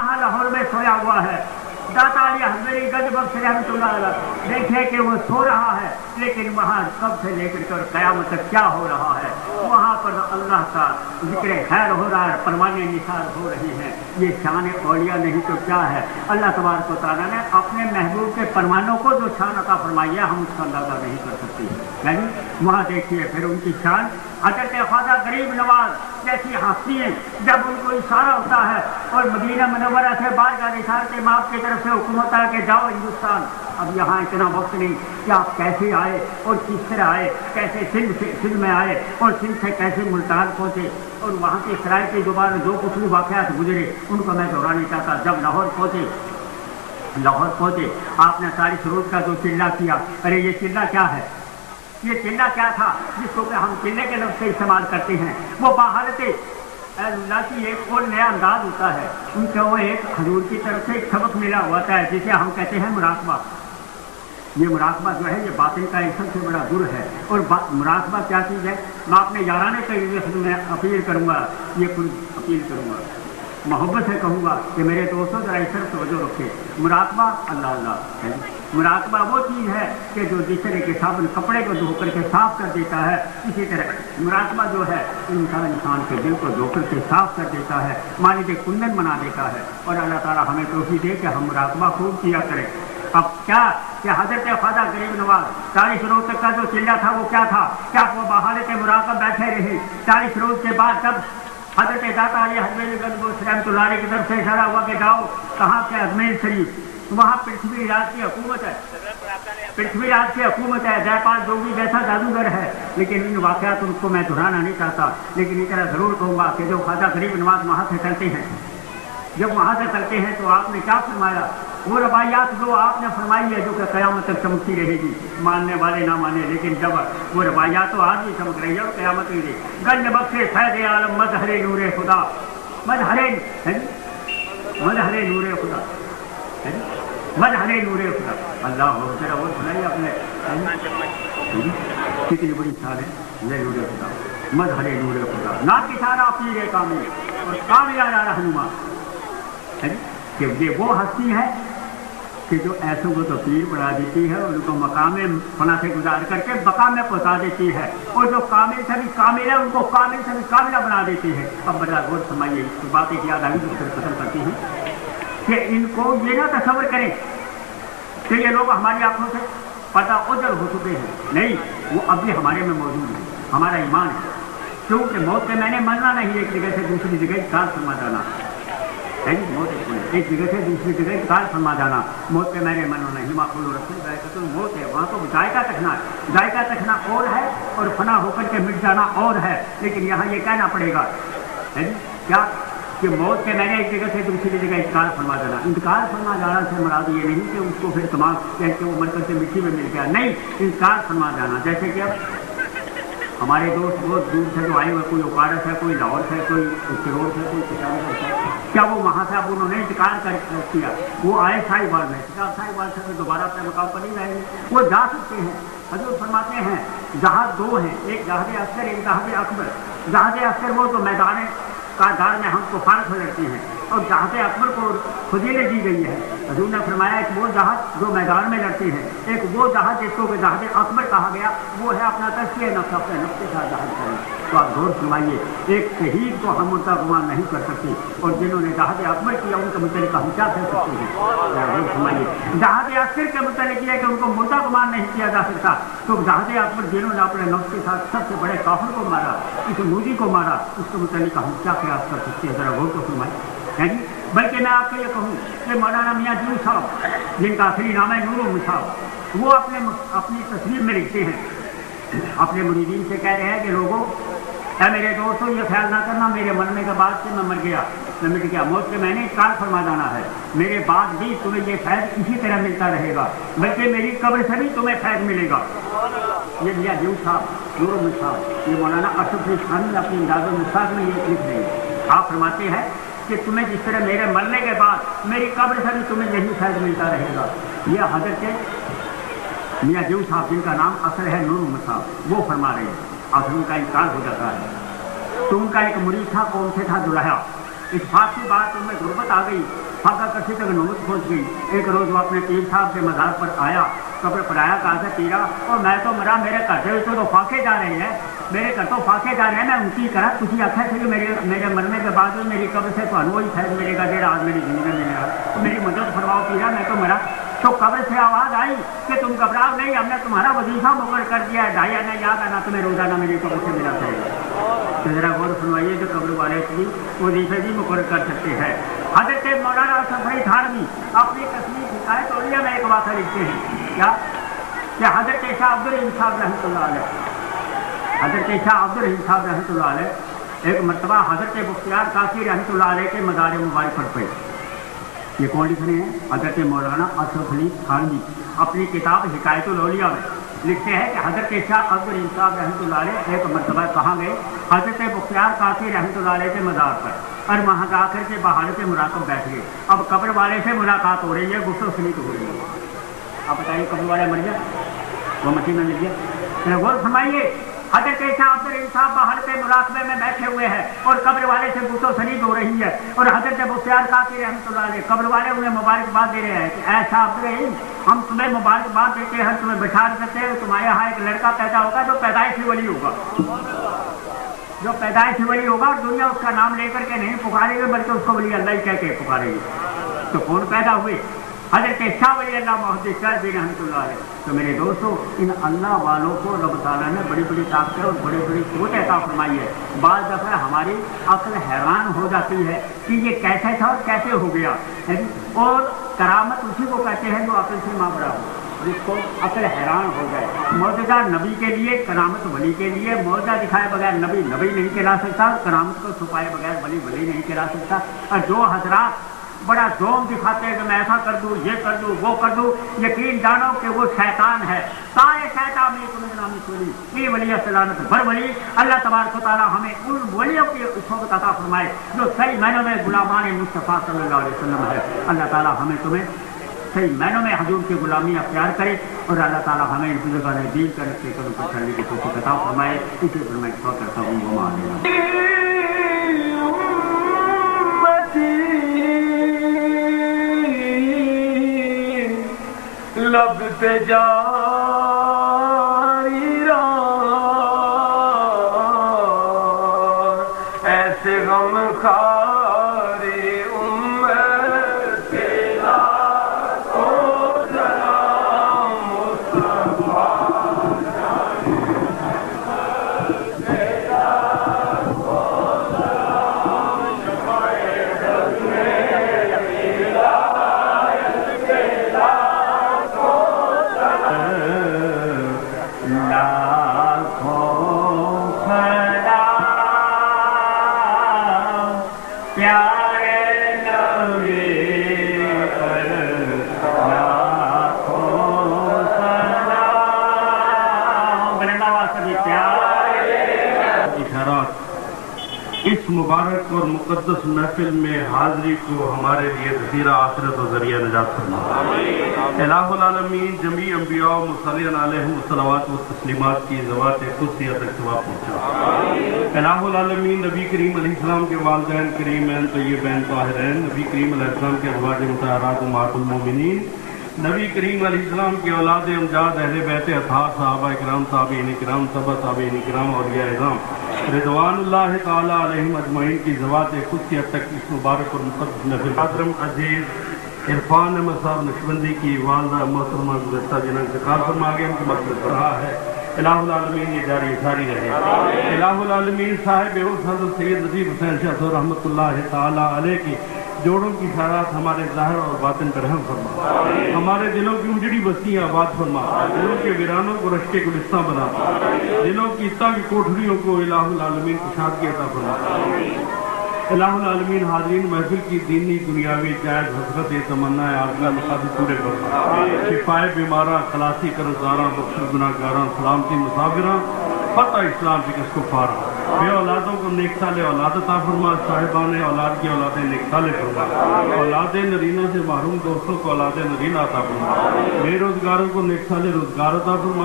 वहाँ लाहौर में सोया हुआ है। दाता अली हज़रत गंज बख्श रहमतुल्लाह अलैह देखे कि वो सो रहा है, लेकिन वहाँ कब से लेकर कर क़यामत तक क्या हो रहा है, वहाँ पर अल्लाह का जिक्र खैर हो रहा है, परवाने निसार हो रही हैं। ये शान औलिया नहीं तो क्या है। अल्लाह तबारक व तआला ने अपने महबूब के परवानों को जो शान अता फरमाई है, हम उसका अंदाज़ा नहीं कर सकते। यानी वहाँ देखिए फिर उनकी शान हज़रत ख्वाजा गरीब नवाज जैसी हस्तियाँ जब उनको इशारा होता है और मदीना मुनव्वरा से बारगाह निसार के माप की तरफ से हुक्म होता है कि जाओ हिंदुस्तान, अब यहाँ इतना वक्त नहीं कि आप कैसे आए और किस तरह आए, कैसे सिंध में आए और सिंध से कैसे मुल्तान पहुँचे और वहाँ के सराय के दोबारा जो कुछ भी वाक़यात गुजरे उनको मैं दोहराना चाहता। जब लाहौर पहुँचे आपने तारीख रोज का जो चिल्ला किया, अरे ये चिल्ला क्या है, ये चिल्ला क्या था जिसको कि हम चिल्ले के लफ्ज़ से इस्तेमाल करते हैं। वो बाहरते अल्लाह की एक और नया अंदाज होता है, उनको वो एक हजूर की तरफ से एक सबक मिला होता है जिसे हम कहते हैं मुराकबा। ये मुराकबा जो है ये बातिन का एक सबसे बड़ा गुर है। और मुराकबा क्या चीज़ है, मैं अपने याराने तरीके में अपील करूँगा, ये खुद अपील करूँगा, मोहब्बत से कहूँगा कि मेरे दोस्तों ज़रा इस तरफ तवज्जो रखें। मुराकबा अल्लाह अल्लाह है। मुराकबा वो चीज़ है कि जो जिस तरह के साबुन कपड़े को धो करके साफ कर देता है, इसी तरह मुराकबा जो है इंसान के दिल को धो करके साफ कर देता है, मालिक कुंदन बना देता है। और अल्लाह ताला हमें तौफीक दे कि हम मुराकबा खूब किया करें। अब क्या कि हज़रत ख्वाजा गरीब नवाज 40 रोज़ तक का जो चिल्ला था वो क्या था, क्या वो बहालत मुराकब बैठे रहे? 40 रोज़ के बाद जब हज़रत दाता अली हज़रत गंज बख्श रहमतुल्लाह अलैह की तरफ से इशारा हुआ कि जाओ कहाँ के अजमेर शरीफ, वहाँ पृथ्वीराज की हुकूमत है, पृथ्वीराज की हुकूमत है, जयपाल जोगी जैसा जादूगर है। लेकिन इन वाक़यात उनको मैं दोहराना नहीं चाहता, लेकिन इतना ज़रूर कहूँगा कि जो ख्वाजा गरीब नवाज वहाँ से चलते हैं, जब वहाँ से चलते हैं तो आपने क्या फरमाया, वो रवायात जो आपने फरमाई है जो कि क़यामत तक चमकती रहेगी, मानने वाले ना माने, लेकिन जब वो रवायात तो आज भी चमक रही है और क़यामत ही रही। गंज बख्शे फैज़ आलम मज़हरे नूरे खुदा, मज़हरे नूरे खुदा, मज़हरे नूरे खुदा। अल्लाह हो जरा और सुनाइए अपने, कितनी बड़ी शान है नूरे खुदा, मज़हरे नूरे खुदा, ना किसारा पीर कामिल और कामियारा रहनुमा है कि ये वो हस्ती है कि जो ऐसों को तो पीर बना देती है और उनको मकाम फना से गुजार करके बका में पहुँचा देती है, और जो कामिल से भी कामिल है उनको कामिल से भी कामिला बना देती है। अब बड़ा गौर समझिए, इसकी बात एक याद आगे जो खत्म करती हैं कि इनको ये ना तस्वर करें कि ये लोग हमारी आंखों से पर्दा ओझल हो चुके हैं, नहीं, वो अब भी हमारे में मौजूद है, हमारा ईमान है। क्योंकि मौत के मैंने मरना नहीं, एक जगह से दूसरी जगह कार फरमा जाना है, मौत एक जगह से दूसरी जगह कार फरमा जाना, मौत के मैंने मरना नहीं, माखूल रसूल जायका मौत है, वहाँ तो जायका तखना और है और फना होकर के मिट जाना और है। लेकिन यहाँ ये कहना पड़ेगा है क्या कि मौत के मैंने एक जगह से दूसरी जगह इंतकाल फरमा जाना। इंतकाल फरमा जाना से मुराद ये नहीं कि उसको फिर तमाम जैसे वो मरकज से मिट्टी में मिल गया, नहीं, इंतकाल फरमा जाना। जैसे कि अब हमारे दोस्त बहुत दूर से जो आए हुए, कोई उकारस है, कोई लाहौर से, कोई सिरोर से, कोई किसान से, क्या वो वहाँ से अब उन्होंने इंतकाल कर किया, वो आए साहिबाल में, साहिबाल से फिर दोबारा अपने मकाम पर नहीं रहेंगे, वो जा सकते हैं। हजूर फरमाते हैं जहाज दो हैं, एक जहाज अस्कर, एक जहाज अकबर। जहाज अस्कर वो तो मैदान कारदार में हमको फारस में लड़ते हैं, और जहाज अकबर को फजीलत दी गई है। हजूर ने फरमाया एक वो जहाज जो मैदान में लड़ते हैं, एक वो जहाज जिसको कि जहाज अकबर कहा गया, वो है अपना तस्कीर नफ्स, अपने नफ्स के साथ जहाज करें। तो आप गौर फरमाइए, एक शहीद को हम उनका गुमान नहीं कर सकते, और जिन्होंने जहाज अकबर किया उनके मुतल्लिक़ हम क्या कह सकते हैं। गौर फरमाइए, जहाज अस्कर के मुतल्लिक़ किया कि उनको मुर्दा गुमान नहीं किया जा सकता, तो जहाज अकबर जिन्होंने अपने नफ्स के साथ सबसे बड़े काफिर को मारा, इस मूदी को मारा, उसके मुतल्लिक़ हम क्या कयास कर सकते हैं, ज़रा गौर तो फरमाइए है जी। बल्कि मैं आपको ये कहूँ कि मौलाना मियाँ जून साहब जिनका असली नाम है नूर मुसाब, वो अपनी तस्वीर में लिखते हैं, अपने मुरीदीन से कह रहे हैं कि लोगों ऐ मेरे दोस्तों ये ख्याल ना करना मेरे मरने के बाद से मैं मर गया, मैं मिट गया, मौत के मैंने कार फरमा जाना है, मेरे बाद भी तुम्हें ये फैज़ इसी तरह मिलता रहेगा, बल्कि मेरी कब्र से भी तुम्हें फैज़ मिलेगा। ये मियाँ जून साहब नूर मुसाब, ये मौलाना अशरफ अली खान अपनी अंदाज़ मुसाब में ये लिख रहे हैं। आप फरमाते हैं कि तुम्हें जिस तरह मेरे मरने के बाद मेरी कब्र से भी तुम्हें यही फैज़ मिलता रहेगा। यह हज़रत मियाँ जून साहब जिनका नाम असल है नूर मुसाब, वो फरमा रहे हैं। और उनका इंतकाल हो जाता है तो उनका एक मुरीद था, कौन से था दुल्हा, इस बात की बात उनमें गुर्बत आ गई फाका कसी तक नौबत पहुँच गई। एक रोज़ वो अपने पीर साहब के मज़ार पर आया, कब्र पर आया, कहा था पीरा और मैं तो मरा, मेरे घर से तो फाके जा रहे हैं, मेरे घर तो फाके जा रहे हैं, मैं उनकी करा तुझी आख्या थे कि मेरे मरने के बाद भी मेरी कब्र से तो वही फैज मिलेगा जेड़ा आज मेरी जिंदगी में मिलेगा, तो मेरी मदद फरमाओ पीरा, मैं तो मरा। तो कब्र से आवाज़ आई कि तुम घबराओ नहीं, हमने तुम्हारा वजीफा मुकर्रर कर दिया है, 2.5 आना याद आना तुम्हें रोज़ाना मेरी कब्र से मिला करेगा। तो ज़रा गौर सुनवाइए कि कब्र वाले भी वजीफे भी मुकर्रर कर सकते हैं। हज़रत मौलाना सफरी थानवी अपनी तस्वीर हिकायत औलिया में एक वाक़ा लिखते हैं, क्या हज़रत शाह अब्दुल रहीम साहब रहमतुल्लाह अलैह, हज़रत शाह अब्दुल रहीम साहब रहमतुल्लाह अलैह एक मरतबा हज़रत मुख्तियार कासी रहमतुल्लाह अलैह के मज़ार मुबारक पर पे। ये कौन लिख रहे हैं? हज़रत मौलाना अशरफ अली थानवी अपनी किताब हिकायतुल औलिया में लिखते हैं कि हज़रत शाह अब्दुल रहीम साहब रहमतुल्लाह अलैह एक मरतबा कहाँ गए? हज़रत मुख्तियार कासी रहमतुल्लाह अलैह के मज़ार पर, और वहाँ जाकर के बहाने पे मुराकब बैठ गए। अब कब्र वाले से मुलाकात हो रही है, गुफ्तगू सुनीत हो रही है। आप बताइए कब्र वाले मर गया, वो मट्टी में मिल गया? गौर फरमाइए, हज़रत शाह अब्दुल रहीम साहब बहाने पे मुराकबे में बैठे हुए हैं और कब्र वाले से गुफ्तगू सुनीत हो रही है, और हज़रत मुख्तियार कासी रहमतुल्लाह अलैह कब्र वाले उन्हें मुबारकबाद दे रहे हैं कि ऐ शाह अब्दुल रहीम, हम तुम्हें मुबारकबाद देते हैं, तुम्हें बशार करते हैं, तुम्हारे यहाँ एक लड़का पैदा होगा जो पैदाइशी वली होगा, जो पैदाइश वली होगा, और दुनिया उसका नाम लेकर के नहीं पुकारेगी बल्कि उसको वली अल्लाह ही कह के पुकारेगी। तो कौन पैदा हुए? हज़रत शाह वली अल्लाह मुहद्दिस शरबी रहमतुल्लाह अलैह। तो मेरे दोस्तों, इन अल्लाह वालों को रब ताला ने बड़ी बड़ी ताकत और बड़ी बड़ी क़ुव्वत अता फरमाई है। बाज़ दफ़ा हमारी अक्ल हैरान हो जाती है कि ये कैसे था और कैसे हो गया है। और करामत उसी को कहते हैं जो अक्ल से मामला हो, जिसको अक्ल हैरान हो जाए। मौजूदा नबी के लिए, करामत वली के लिए, मौजूदा दिखाए बगैर नबी नहीं कहला सकता, करामत को छुपाए बगैर वली नहीं कहला सकता। और जो हजरात बड़ा जोम दिखाते हैं कि मैं ऐसा कर दूँ, ये कर दूँ, वो कर दूँ, यकीन जानो कि वो शैतान है। सारे शैतान में नामी चोरी ये वली सलानत बर वली। अल्लाह तबारक व तआला हमें उन वलियों की सोबत अता फरमाए जो सही मायनों में गुलामान मुस्तफ़ा सल्लल्लाहु अलैहि वसल्लम है। अल्लाह ताला हमें तुम्हें सही मायनों में हजूर की गुलामी अख्तियार करे, और अल्लाह ताला हमें इन बुजुर्गान दीन का रस्ते कदम पर चलने की तौफीक अता फरमाए। इसी पर मैं दुआ करता हूँ, वो मान लब पे जारी रहा ऐसे गम खारे उम्मत तेरा ओ सलाम मुस्तफा तेरा ओ सलाम इस मुबारक और मुक़द्दस महफिल में हाज़री को हमारे लिए ज़ख़ीरा आखिरत और ज़रिया निजात फरमा। इलाहुल आलमीन जमी अंबिया व मुरसलीन अलैहिम सलावत व तस्लीमात की ज़वात ख़ुसूसियत तक सवाब पहुँचा। इलाहुल आलमीन नबी करीम अलैहिस्सलाम के वालिदैन करीमैन तय्यबैन ताहिरैन, नबी करीम अलैहिस्सलाम के अज़वाज मुतहहरात उम्महातुल मोमिनीन, नबी करीम अलैहिस्सलाम के औलाद अमजाद अहले बैत अतार सहाबा इकराम ताबईन इकराम तबा ताबईन इकराम औलिया इज़ाम रिज़वानुल्लाहि ताला अलैहिम अजमईन की ज़वात ख़ुसूसियत तक इस मुबारक और मुक़द्दस महफिल आदरम अज़ीज़ इरफान अहमद साहब नक्शबंदी की वालदा मोहतरमा गुज़श्ता जिन्होंने इंतकाल फरमा गया, उनकी मग़फ़िरत रहा है। इलाहुल आलमीन ये जारी सारी रहे। इलाहुल आलमीन साहिब हज़रत सैयद नजीब हुसैन शाह साहब रहमतुल्लाहि ताला अलैह की जोड़ों की खैरात हमारे ज़ाहिर और बातिन पर रहम फरमा, हमारे दिलों की उजड़ी बस्तियाँ आबाद फरमा, दिलों के वीरानों को रश्के गुलिस्तां बना, दिलों की इत्ता की कोठरियों को इलाहुल आलमीन कुशादगी अता फरमा। इलाहुल आलमीन हाज़रीन महफिल की दीनी दुनियावी जायज़ हसरत तमन्ना आरज़ा मक़ासद पूरे फरमा, शिफाए बीमारा, खलासी कर्ज़दारा, बख्शुल गुनाहगारा, सलामती मुसाफिरा, फतह इस्लाम शिकस्त कुफ़ारा, बे औलादों को नेक साले औलाद अता फरमा, साहिबान औलाद की औलादें नेक साले फरमा, औलाद नरीनों से महरूम दोस्तों को औलाद नरीना अता फरमा, बेरोज़गारों को नेक साले रोज़गार अता फरमा।